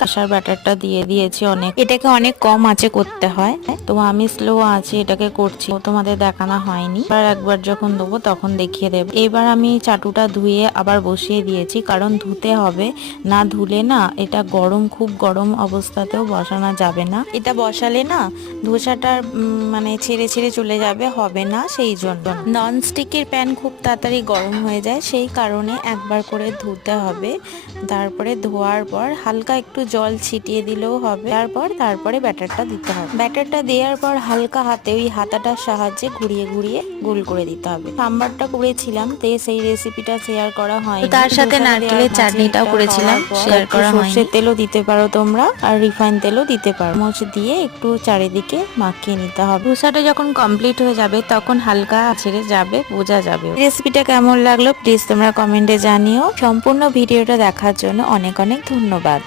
কাঁসার ব্যাটারটা দিয়ে দিয়েছি অনেক, এটাকে অনেক কম আঁচে করতে হয়, তো আমি স্লো আঁচে এটাকে করছি, তোমাদের দেখানো হয়নি। আর একবার যখন দেবো তখন দেখিয়ে দেবো। এবার আমি চাটুটা ধুয়ে আবার বসিয়ে দিয়েছি, কারণ ধুতে হবে, না ধুলে না এটা গরম, খুব গরম অবস্থাতেও বসানো যাবে না। এটা বসালে না ধোসাটা মানে ছেড়ে ছেড়ে চলে যাবে, হবে না। সেই জন্য নন স্টিকের প্যান খুব তাড়াতাড়ি গরম হয়ে যায়, সেই কারণে একবার করে ধুতে হবে। তারপরে ধোয়ার পর হালকা একটু জল ছিটিয়ে দিলেও হবে, তারপরে ব্যাটারটা দিতে হবে। ব্যাটারটা দেওয়ার পর হালকা হাতে ওই হাতাটার সাহায্যে ঘুরিয়ে ঘুরিয়ে গোল করে দিতে হবে। সাম্বারটা করেছিলাম, তো সেই রেসিপিটা শেয়ার করা হয়, তার সাথে নারকেলের চাটনিটাও করেছিলাম, শেয়ার করা হয়। সর্ষের তেলও দিতে পারো তোমরা, আর রিফাইন তেলও দিতে পারো। চামচ দিয়ে একটু চারিদিকে মাখিয়ে নিতে হবে। ধোসাটা যখন কমপ্লিট হয়ে যাবে তখন হালকা ছেড়ে যাবে, বোঝা যাবে। রেসিপিটা কেমন লাগলো প্লিজ তোমরা কমেন্টে জানিও। সম্পূর্ণ ভিডিওটা দেখার জন্য অনেক অনেক ধন্যবাদ।